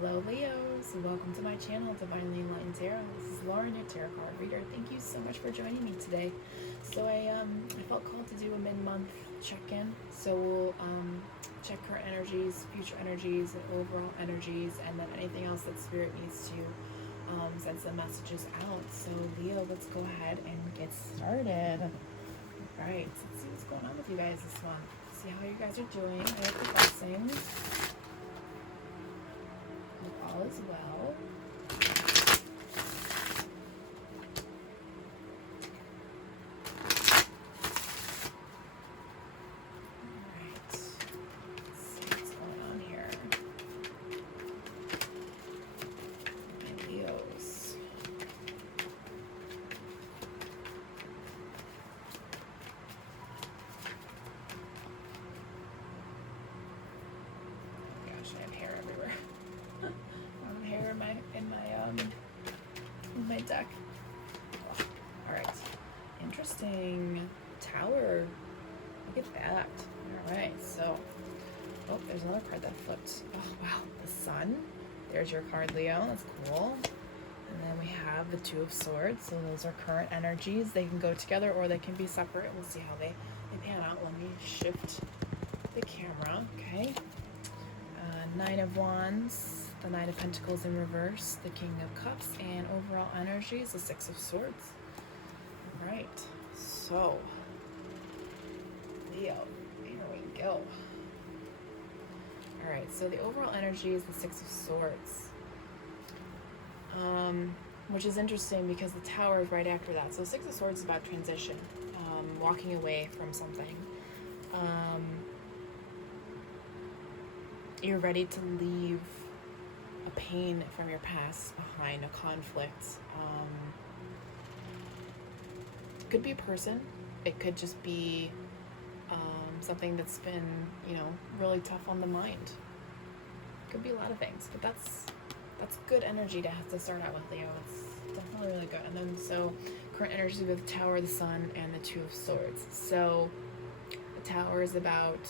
Hello Leos, welcome to my channel, Divinely Enlightened Tarot. This is Lauren, your tarot card reader. Thank you so much for joining me today. So I felt called to do a mid-month check-in. So we'll check current energies, future energies, and overall energies, and then anything else that Spirit needs to send some messages out. So Leo, let's go ahead and get started. Alright, so let's see what's going on with you guys this month. See how you guys are doing. I hope the blessings. All is well. Alright. Let's see what's going on here. My Leos. Oh gosh, I have hair everywhere. Hair in my deck. All right, interesting. Tower. Look at that. All right, so there's another card that flipped. Oh wow, the Sun. There's your card, Leo. That's cool. And then we have the Two of Swords. So those are current energies. They can go together or they can be separate. We'll see how they pan out. Let me shift the camera. Okay. Nine of Wands, the Knight of Pentacles in reverse, the King of Cups, and overall energies, the Six of Swords. All right, so Leo, here we go. All right, so the overall energy is the Six of Swords, which is interesting because the Tower is right after that. So Six of Swords is about transition, walking away from something. You're ready to leave a pain from your past behind, a conflict. Could be a person. It could just be something that's been, really tough on the mind. Could be a lot of things, but that's good energy to have to start out with, Leo. It's definitely really good. And then so current energy with the Tower, the Sun, and the Two of Swords. So the Tower is about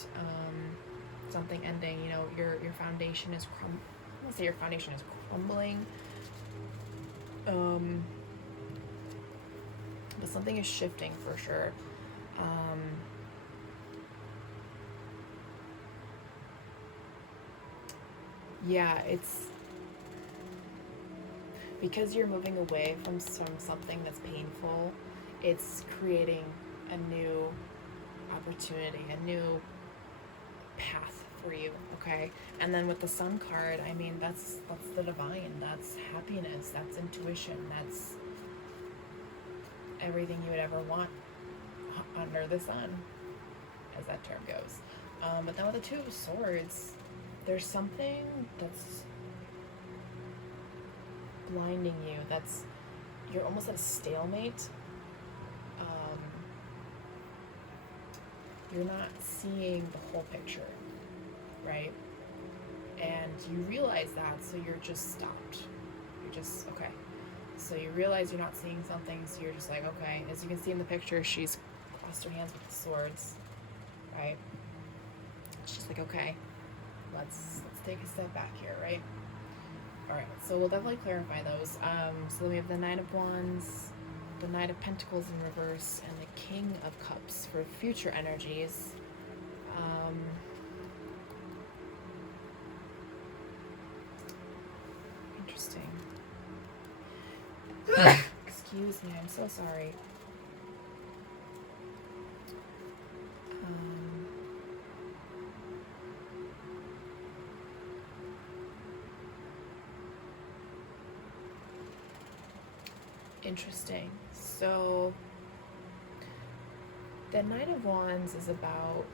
something ending. Your foundation is I won't say your foundation is crumbling, but something is shifting for sure. Yeah, it's because you're moving away from something that's painful. It's creating a new opportunity, a new path for you. Okay, and then with the Sun card, I mean, that's the divine, that's happiness, that's intuition, that's everything you would ever want under the sun, as that term goes. But then with the Two of Swords, there's something that's blinding you, you're almost at a stalemate. You're not seeing the whole picture, right? And you realize that, so you're just stopped. You're just, okay. So you realize you're not seeing something, so you're just like, okay. As you can see in the picture, she's crossed her hands with the swords, right? She's like, okay, let's take a step back here, right? All right, so we'll definitely clarify those. So then we have the Nine of Wands, the Knight of Pentacles in reverse, and the King of Cups for future energies. Interesting. Excuse me, I'm so sorry. Interesting. So the Knight of Wands is about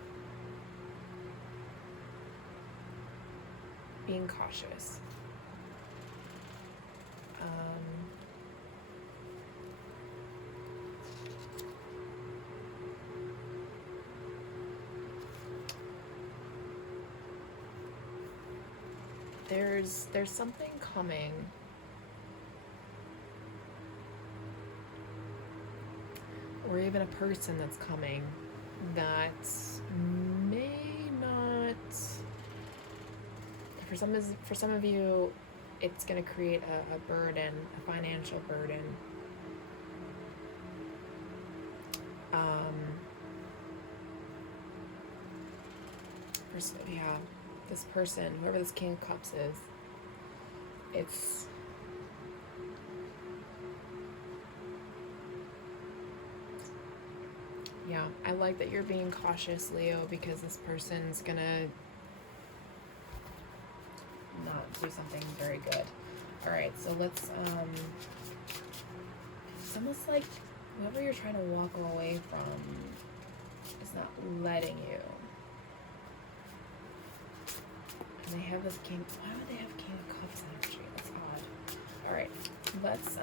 being cautious. There's something coming or even a person that's coming that may not, for some of you, it's going to create a burden, a financial burden. Yeah, this person, whoever this King of Cups is, it's yeah, I like that you're being cautious, Leo, because this person's gonna not do something very good. All right, so let's it's almost like whoever you're trying to walk away from is not letting you. And they have this King. Why would they have King of Cups energy? That's odd. All right, let's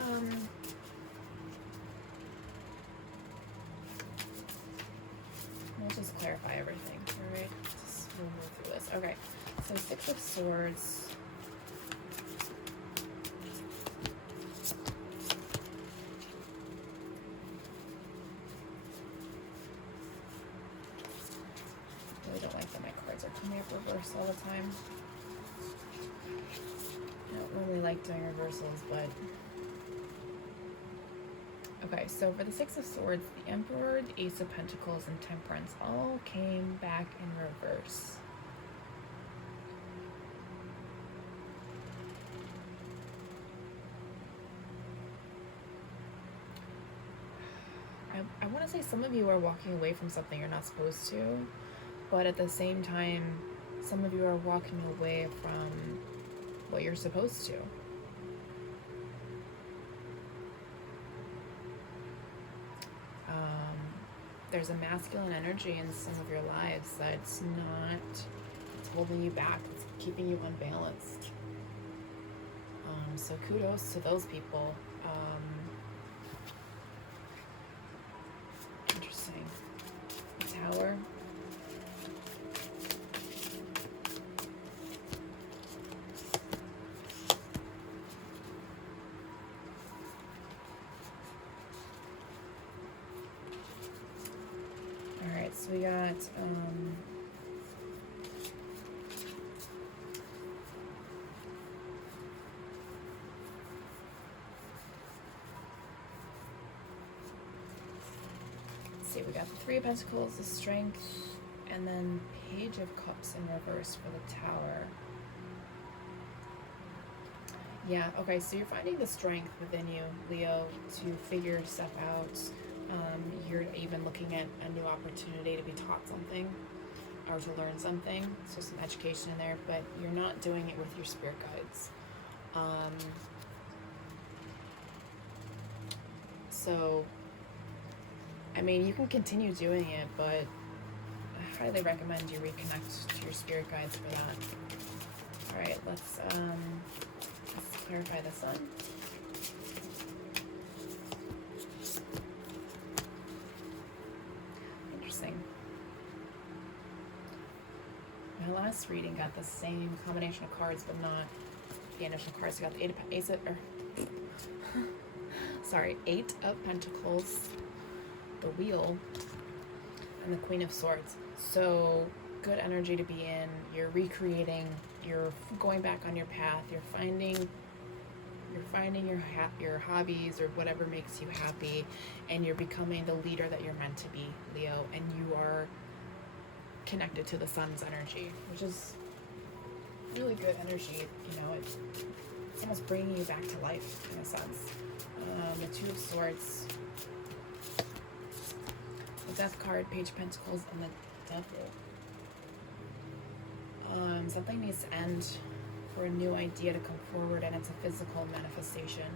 we'll just clarify everything. All right, we'll move through this. Okay, so 6 of Swords. I don't like that my cards are coming up reversed all the time. I don't really like doing reversals, but okay, so for the 6 of Swords, the Emperor, the Ace of Pentacles, and Temperance all came back in reverse. I want to say some of you are walking away from something you're not supposed to, but at the same time, some of you are walking away from what you're supposed to. There's a masculine energy in some of your lives that's not, it's holding you back, it's keeping you unbalanced. So kudos to those people. Interesting. The Tower. Alright, so we got let's see, we got the 3 of Pentacles, the Strength, and then Page of Cups in reverse for the Tower. Yeah, okay, so you're finding the strength within you, Leo, to figure stuff out. You're even looking at a new opportunity to be taught something or to learn something, so some education in there, but you're not doing it with your spirit guides. So, I mean, you can continue doing it, but I highly recommend you reconnect to your spirit guides for that. Alright, let's clarify the Sun. Interesting. My last reading got the same combination of cards, but not the initial cards. I got the Eight of Pentacles, the Wheel, and the Queen of Swords. So good energy to be in. You're recreating. You're going back on your path. You're finding your hobbies or whatever makes you happy, and you're becoming the leader that you're meant to be, Leo. And you are connected to the Sun's energy, which is really good energy. You know, it's almost bringing you back to life in a sense. The 2 of Swords, the Death card, Page of Pentacles, and the Devil. Something needs to end for a new idea to come forward, and it's a physical manifestation.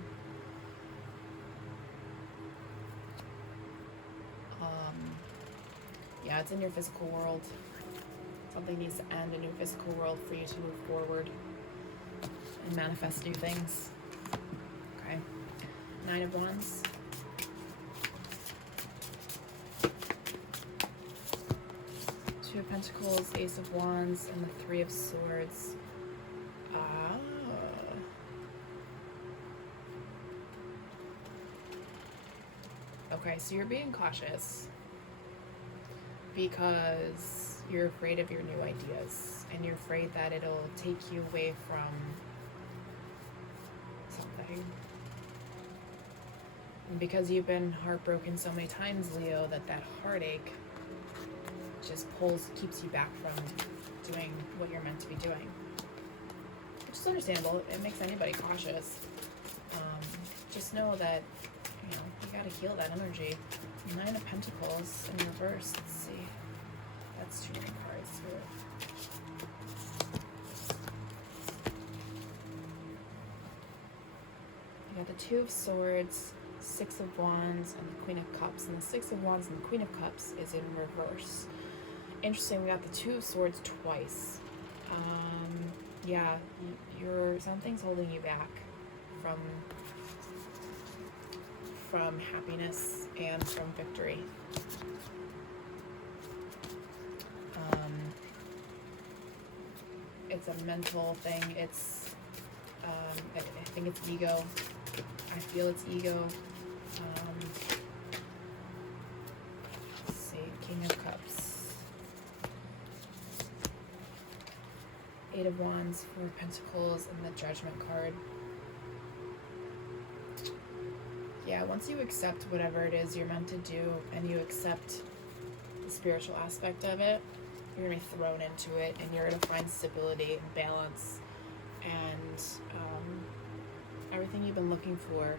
Yeah, it's in your physical world. Something needs to end, a new physical world for you to move forward and manifest new things. Okay. 9 of Wands. Two of Pentacles, Ace of Wands, and the 3 of Swords. Okay, so you're being cautious because you're afraid of your new ideas and you're afraid that it'll take you away from something. And because you've been heartbroken so many times, Leo, that heartache just keeps you back from doing what you're meant to be doing. Which is understandable. It makes anybody cautious. Just know that, you gotta heal that energy. 9 of Pentacles in reverse. Let's see. That's too many cards here. You got the 2 of Swords, 6 of Wands, and the Queen of Cups. And the 6 of Wands and the Queen of Cups is in reverse. Interesting, we got the 2 of Swords twice. Yeah, something's holding you back from happiness and from victory. It's a mental thing. It's I think it's ego. I feel it's ego. Let's see, King of Cups, 8 of Wands, 4 of Pentacles, and the Judgment card. Yeah, once you accept whatever it is you're meant to do, and you accept the spiritual aspect of it, you're going to be thrown into it, and you're going to find stability and balance, and everything you've been looking for.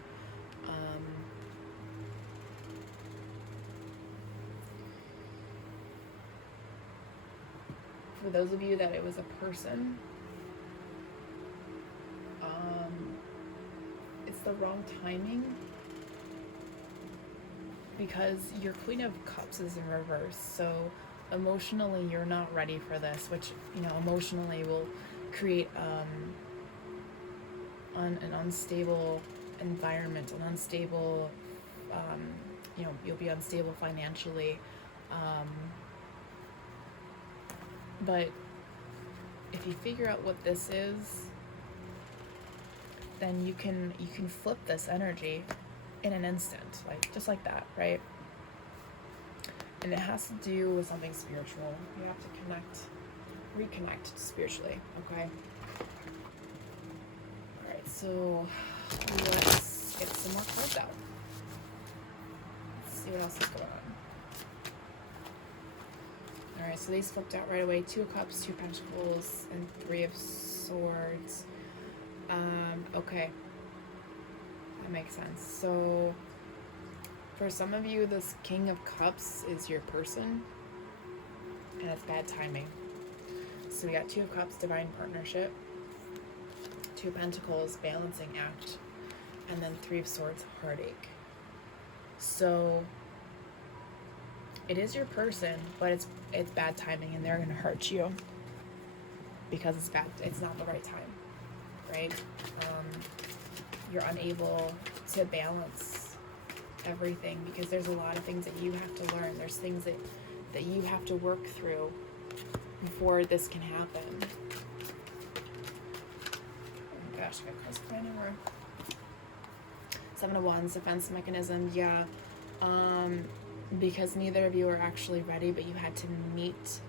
For those of you that it was a person, it's the wrong timing, because your Queen of Cups is in reverse, so emotionally you're not ready for this, which emotionally will create an unstable environment, an unstable you'll be unstable financially, but if you figure out what this is, then you can flip this energy in an instant, just like that, right? And it has to do with something spiritual. You have to reconnect spiritually, okay? Alright, so let's get some more cards out. Let's see what else is going on. Alright, so these flipped out right away. 2 of Cups, 2 of Pentacles, and 3 of Swords. Okay. That makes sense. So, for some of you, this King of Cups is your person, and it's bad timing. So we got 2 of Cups, divine partnership, 2 of Pentacles, balancing act, and then 3 of Swords, heartache. So it is your person, but it's bad timing, and they're gonna hurt you because it's bad. It's not the right time, right? You're unable to balance everything because there's a lot of things that you have to learn. There's things that you have to work through before this can happen. Oh my gosh, I got cards flying everywhere. 7 of Wands, defense mechanism. Yeah, because neither of you are actually ready, but you had to meet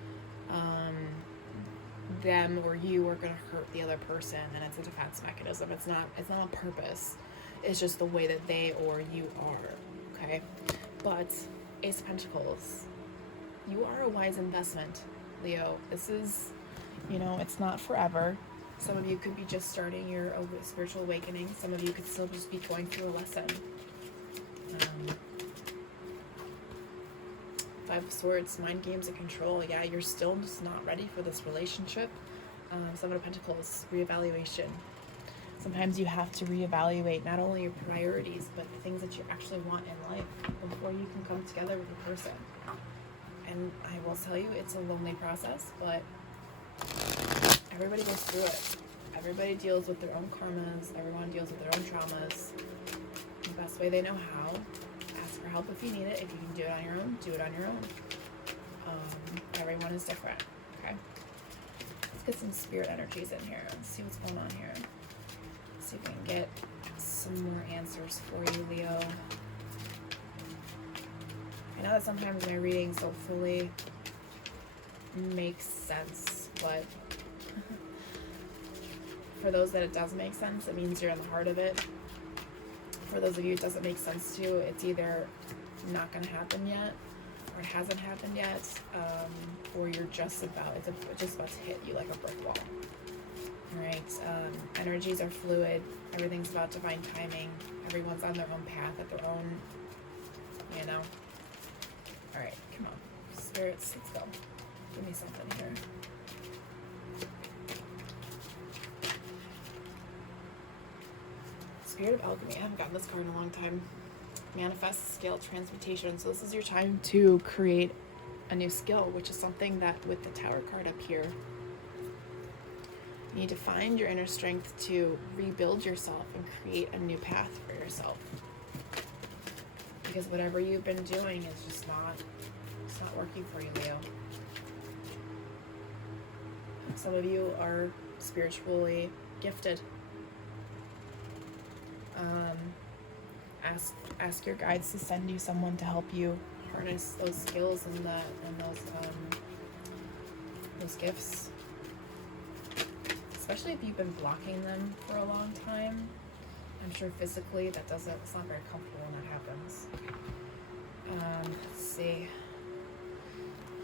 them, or you are going to hurt the other person, and it's a defense mechanism. It's not on purpose. It's just the way that they or you are, okay? But Ace of Pentacles, you are a wise investment, Leo. This is, it's not forever. Some of you could be just starting your spiritual awakening. Some of you could still just be going through a lesson. 5 of Swords, mind games and control. Yeah, you're still just not ready for this relationship. 7 of Pentacles, reevaluation. Sometimes you have to reevaluate not only your priorities, but the things that you actually want in life before you can come together with a person. And I will tell you, it's a lonely process, but everybody goes through it. Everybody deals with their own karmas. Everyone deals with their own traumas. The best way they know how. Ask for help if you need it. If you can do it on your own, do it on your own. Everyone is different, okay? Let's get some spirit energies in here. Let's see what's going on here. Let's see if we can get some more answers for you, Leo. I know that sometimes my readings don't fully make sense, but For those that it does make sense, it means you're in the heart of it. For those of you it doesn't make sense to, it's either not going to happen yet, or it hasn't happened yet, or you're just about, it's just about to hit you like a brick wall. Alright, energies are fluid, everything's about divine timing, everyone's on their own path at their own, you know. Alright, come on, spirits, let's go. Give me something here. Spirit of Alchemy, I haven't gotten this card in a long time. Manifest skill transmutation. So this is your time to create a new skill, which is something that with the Tower card up here, you need to find your inner strength to rebuild yourself and create a new path for yourself. Because whatever you've been doing is just it's not working for you, Leo. Some of you are spiritually gifted. Ask your guides to send you someone to help you harness those skills and those gifts. Especially if you've been blocking them for a long time. I'm sure physically it's not very comfortable when that happens. Let's see.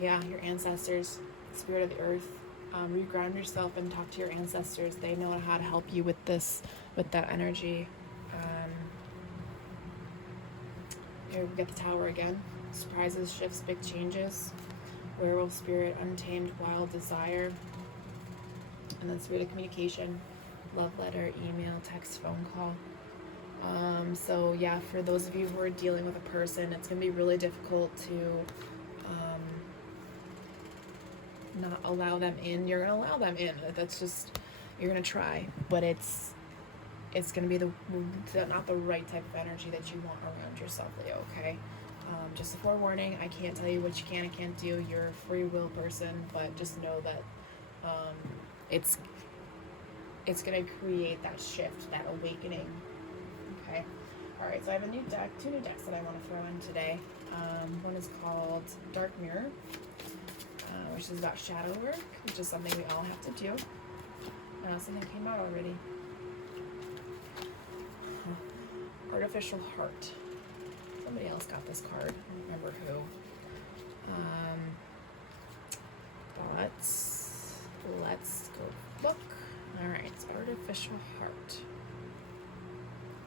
Yeah, your ancestors, spirit of the earth. Reground yourself and talk to your ancestors. They know how to help you with that energy. Here we get the Tower again. Surprises, shifts, big changes. Werewolf spirit, untamed, wild desire. And then spirit of communication, love letter, email, text, phone call. So yeah, for those of you who are dealing with a person, it's going to be really difficult to not allow them in. You're going to allow them in. That's just, you're going to try. But it's going to be not the right type of energy that you want around yourself, Leo, okay? Just a forewarning, I can't tell you what you can and can't do. You're a free will person, but just know that it's going to create that shift, that awakening, okay? All right, so I have two new decks that I want to throw in today. One is called Dark Mirror, which is about shadow work, which is something we all have to do. Something came out already. Artificial Heart. Somebody else got this card. I don't remember who. But let's go look. Alright, Artificial Heart.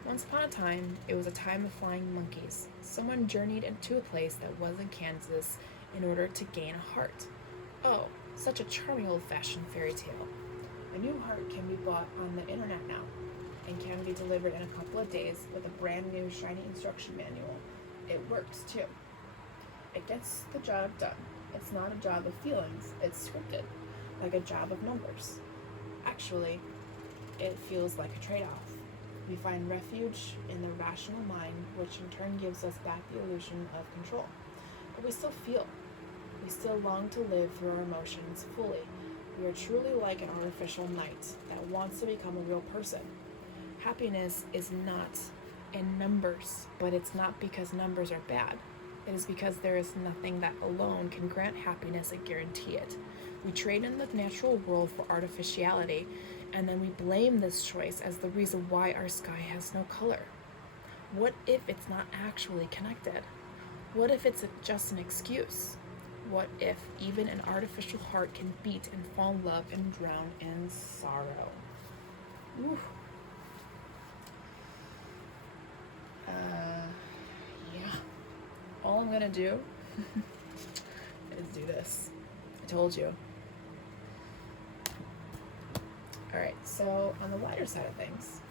Once upon a time, it was a time of flying monkeys. Someone journeyed into a place that wasn't Kansas in order to gain a heart. Oh, such a charming old-fashioned fairy tale. A new heart can be bought on the internet now, and can be delivered in a couple of days with a brand new shiny instruction manual. It works too. It gets the job done. It's not a job of feelings, it's scripted, like a job of numbers. Actually, it feels like a trade-off. We find refuge in the rational mind, which in turn gives us back the illusion of control. But we still feel. We still long to live through our emotions fully. We are truly like an artificial knight that wants to become a real person. Happiness is not in numbers, but it's not because numbers are bad. It is because there is nothing that alone can grant happiness and guarantee it. We trade in the natural world for artificiality, and then we blame this choice as the reason why our sky has no color. What if it's not actually connected? What if it's just an excuse? What if even an artificial heart can beat and fall in love and drown in sorrow? Ooh. Yeah. All I'm gonna do is do this. I told you. Alright, so on the lighter side of things,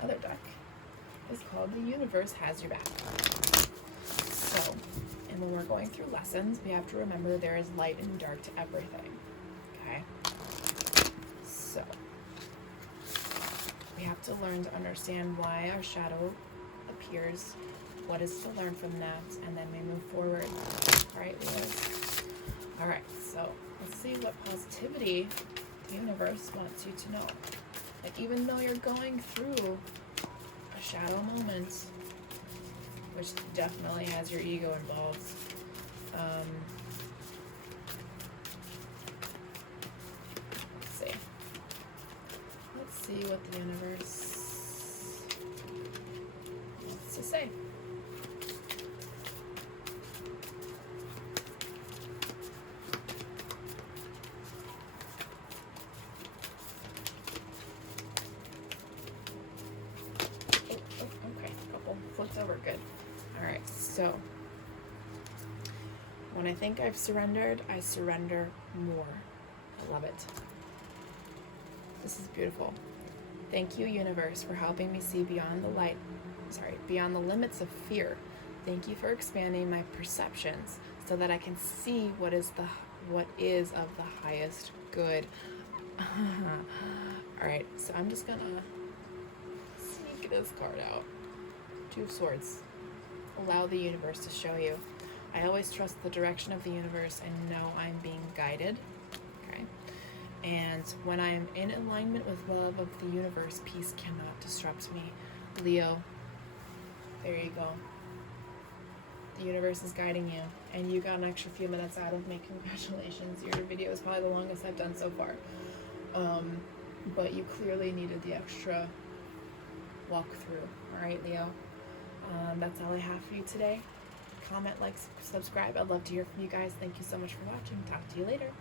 another deck is called The Universe Has Your Back. So, and when we're going through lessons, we have to remember there is light and dark to everything. Okay? So, we have to learn to understand why our shadow appears, what is to learn from that, and then we move forward. Alright, Leos? Alright, so let's see what positivity the universe wants you to know. Like, even though you're going through a shadow moment, which definitely has your ego involved, let's see what the universe wants to say. Okay, couple flipped over, good. All right, so when I think I've surrendered, I surrender more. I love it. This is beautiful. Thank you, universe, for helping me see beyond beyond the limits of fear. Thank you for expanding my perceptions so that I can see what is of the highest good. All right, so I'm just gonna sneak this card out. Two of Swords. Allow the universe to show you. I always trust the direction of the universe and know I'm being guided. Okay. And when I'm in alignment with love of the universe, peace cannot disrupt me. Leo, there you go. The universe is guiding you, and you got an extra few minutes out of me. Congratulations. Your video is probably the longest I've done so far. But you clearly needed the extra walkthrough. All right, Leo. That's all I have for you today. Comment, like, subscribe. I'd love to hear from you guys. Thank you so much for watching. Talk to you later.